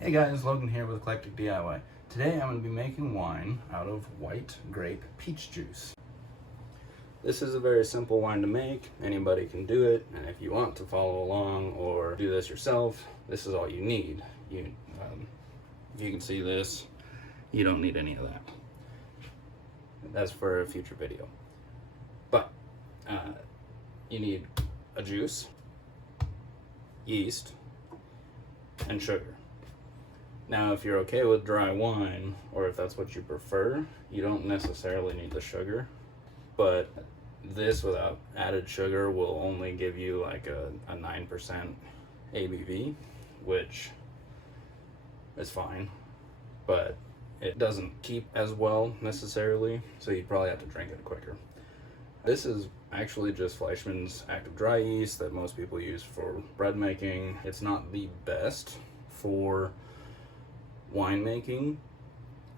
Hey guys, Logan here with Eclectic DIY. Today I'm going to be making wine out of white grape peach juice. This is a very simple wine to make. Anybody can do it, and if you want to follow along or do this yourself, this is all you need. If you can see this, you don't need any of that. That's for a future video. But you need a juice, yeast, and sugar. Now, if you're okay with dry wine, or if that's what you prefer, you don't necessarily need the sugar. But this without added sugar will only give you like a 9% ABV, which is fine. But it doesn't keep as well necessarily, so you'd probably have to drink it quicker. This is actually just Fleischmann's active dry yeast that most people use for bread making. It's not the best for winemaking,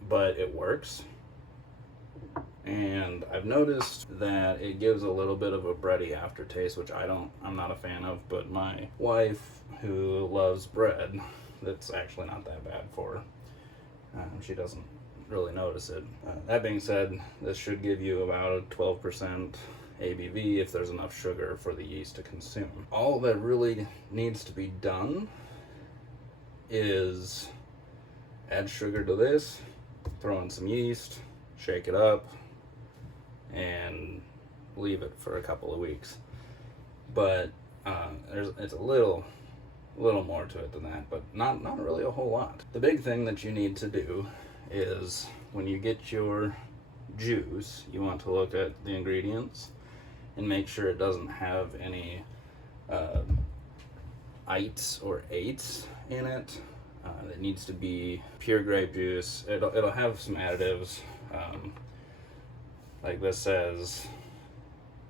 but it works. And I've noticed that it gives a little bit of a bready aftertaste, which I'm not a fan of, but my wife, who loves bread, that's actually not that bad for her. She doesn't really notice it. That being said, this should give you about a 12% ABV if there's enough sugar for the yeast to consume. All that really needs to be done is add sugar to this, throw in some yeast, shake it up, and leave it for a couple of weeks. But it's a little more to it than that, but not really a whole lot. The big thing that you need to do is when you get your juice, you want to look at the ingredients and make sure it doesn't have any ites or eights in it. It needs to be pure grape juice. It'll have some additives, like this says,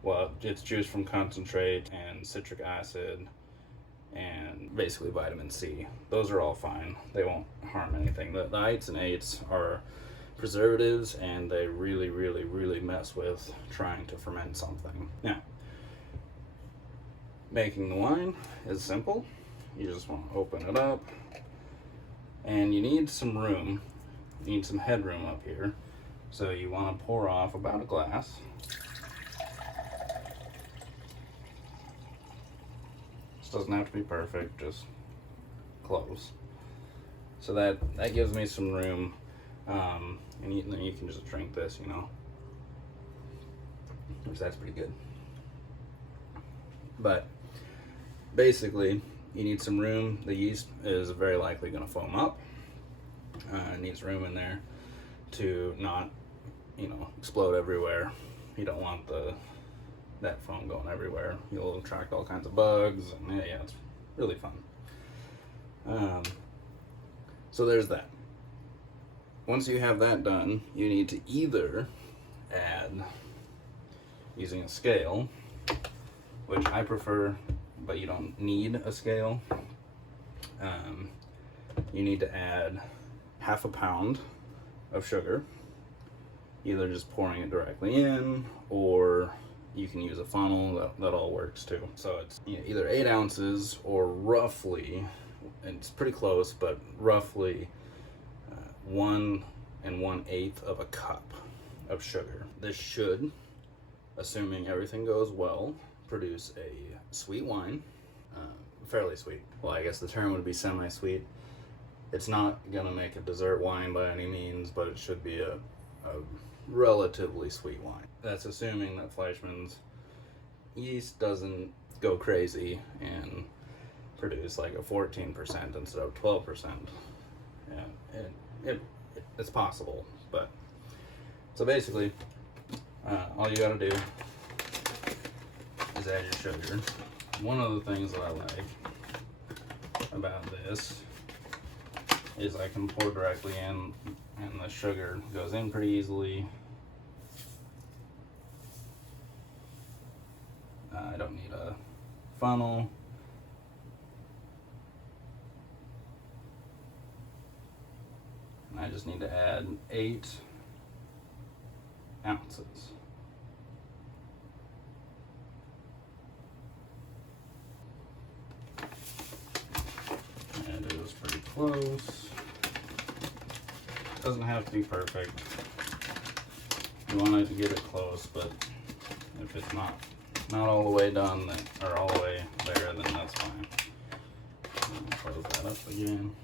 well, it's juice from concentrate and citric acid and basically vitamin C. Those are all fine. They won't harm anything. The ites and eights are preservatives, and they really mess with trying to ferment something. Now, making the wine is simple. You just want to open it up, and you need some room. You need some headroom up here. So you want to pour off about a glass. This doesn't have to be perfect, just close. So that gives me some room, and then you can just drink this, you know. Which that's pretty good. But basically, you need some room. The yeast is very likely going to foam up. It needs room in there to not, explode everywhere. You don't want that foam going everywhere. You'll attract all kinds of bugs, and yeah, it's really fun. So there's that. Once you have that done, you need to either add, using a scale, which I prefer, but you don't need a scale. You need to add half a pound of sugar, either just pouring it directly in, or you can use a funnel. That all works too. So it's either 8 ounces or roughly, and it's pretty close, but roughly 1 1/8 of a cup of sugar. This should, assuming everything goes well, produce a sweet wine. Fairly sweet. Well, I guess the term would be semi-sweet. It's not gonna make a dessert wine by any means, but it should be a relatively sweet wine. That's assuming that Fleischmann's yeast doesn't go crazy and produce like a 14% instead of 12%. Yeah, it's possible, but so basically, all you gotta do is add your sugar. One of the things that I like about this is I can pour directly in, and the sugar goes in pretty easily. I don't need a funnel. And I just need to add 8 ounces. And it was pretty close. Doesn't have to be perfect. You want it to get it close, but if it's not all the way done, or all the way there, then that's fine. Close that up again.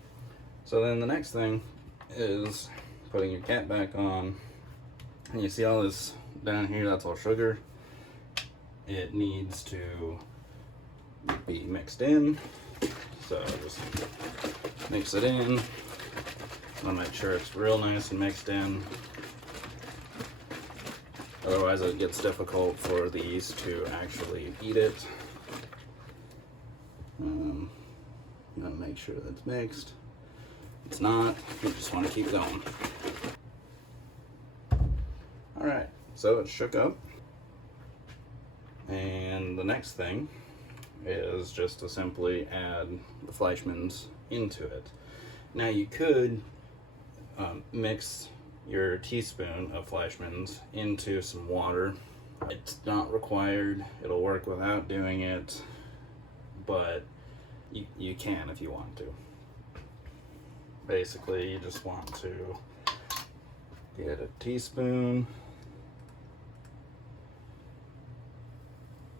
So then the next thing is putting your cap back on. And you see all this down here, that's all sugar. It needs to be mixed in. So just mix it in. I'll make sure it's real nice and mixed in. Otherwise it gets difficult for the yeast to actually eat it. I'm gonna make sure that's mixed. If it's not, you just want to keep going. Alright, so it's shook up. And the next thing is just to simply add the Fleischmann's into it. Now you could mix your teaspoon of Fleischmann's into some water. It's not required, it'll work without doing it, but you can if you want to. Basically, you just want to get a teaspoon,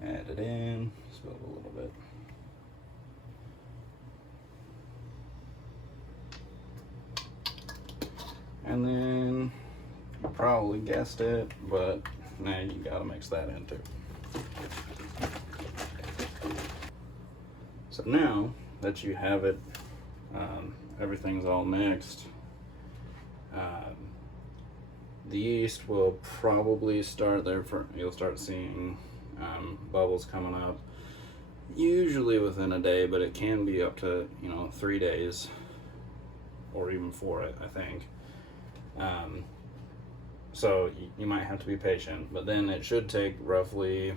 add it in, spill a little bit. And then, you probably guessed it, but now you gotta mix that in too. So now that you have it, everything's all mixed, the yeast will probably start there. You'll start seeing bubbles coming up, usually within a day, but it can be up to 3 days or even 4, I think. So you might have to be patient, but then it should take roughly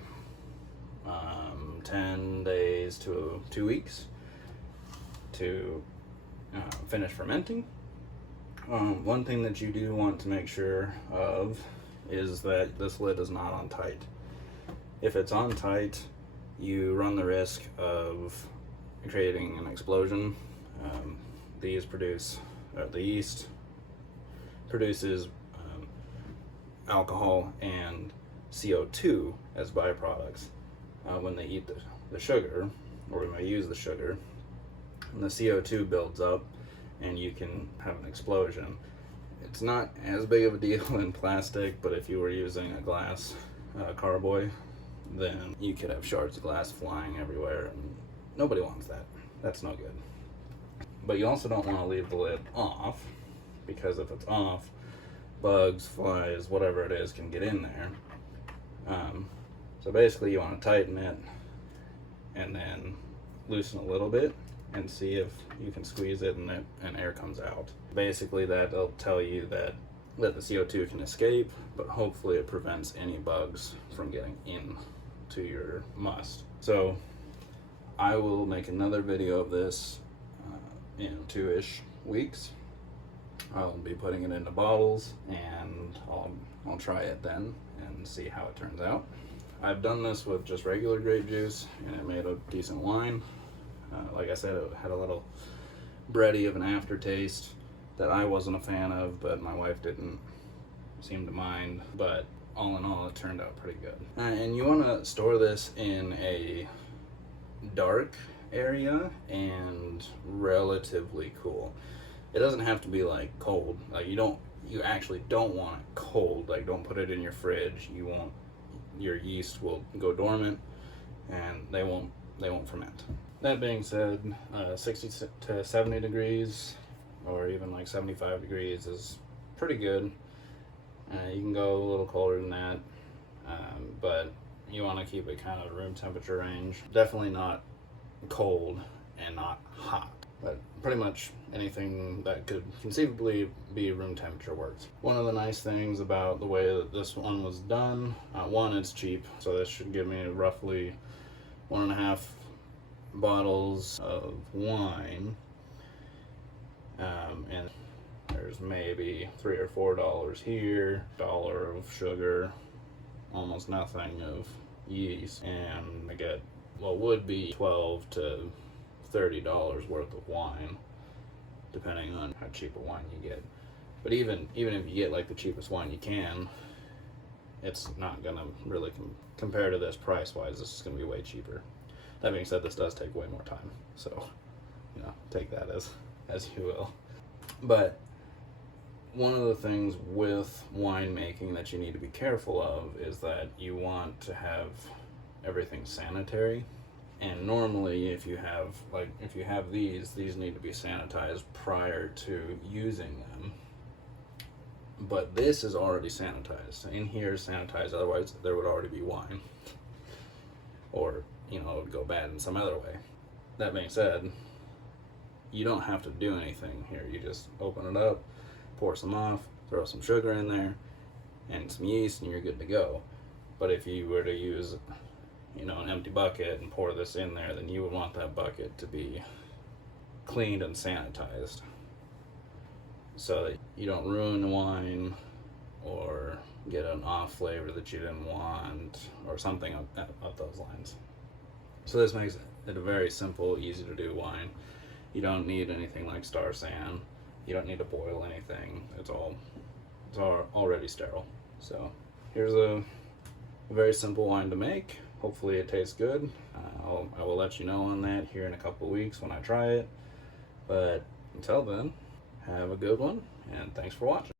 10 days to 2 weeks to finish fermenting. One thing that you do want to make sure of is that this lid is not on tight. If it's on tight, you run the risk of creating an explosion. The yeast produces alcohol and CO2 as byproducts when they eat the sugar, or when they use the sugar. And the CO2 builds up and you can have an explosion. It's not as big of a deal in plastic, but if you were using a glass carboy, then you could have shards of glass flying everywhere, and nobody wants that. That's no good. But you also don't want to leave the lid off, because if it's off, bugs, flies, whatever it is can get in there. So basically you want to tighten it and then loosen a little bit and see if you can squeeze it and air comes out. Basically that'll tell you that the CO2 can escape, but hopefully it prevents any bugs from getting in to your must. So I will make another video of this in 2-ish weeks. I'll be putting it into bottles, and I'll try it then and see how it turns out. I've done this with just regular grape juice, and it made a decent wine. Like I said, it had a little bready of an aftertaste that I wasn't a fan of, but my wife didn't seem to mind. But all in all, it turned out pretty good. And you want to store this in a dark area and relatively cool. It doesn't have to be like cold. Like you actually don't want it cold. Like, don't put it in your fridge. Your yeast will go dormant and they won't ferment. That being said, 60 to 70 degrees or even like 75 degrees is pretty good. You can go a little colder than that, but you want to keep it kind of room temperature range. Definitely not cold and not hot, but pretty much anything that could conceivably be room temperature works. One of the nice things about the way that this one was done, one, it's cheap, so this should give me roughly 1.5 bottles of wine, and there's maybe $3 or $4 here, $1 of sugar, almost nothing of yeast, and I get what would be $12 to $30 worth of wine. depending on how cheap a wine you get. But even if you get like the cheapest wine you can, it's not gonna really compare to this price wise. This is gonna be way cheaper. That being said, this does take way more time, so take that as you will. But one of the things with winemaking that you need to be careful of is that you want to have everything sanitary. And normally if you have these need to be sanitized prior to using them. But this is already sanitized. In here is sanitized, otherwise there would already be wine. Or, it would go bad in some other way. That being said, you don't have to do anything here. You just open it up, pour some off, throw some sugar in there, and some yeast, and you're good to go. But if you were to use, an empty bucket and pour this in there, then you would want that bucket to be cleaned and sanitized, so that you don't ruin the wine or get an off flavor that you didn't want or something of those lines. So this makes it a very simple, easy to do wine. You don't need anything like Star San. You don't need to boil anything. It's already sterile. So here's a very simple wine to make. Hopefully it tastes good. I will let you know on that here in a couple of weeks when I try it. But until then, have a good one, and thanks for watching.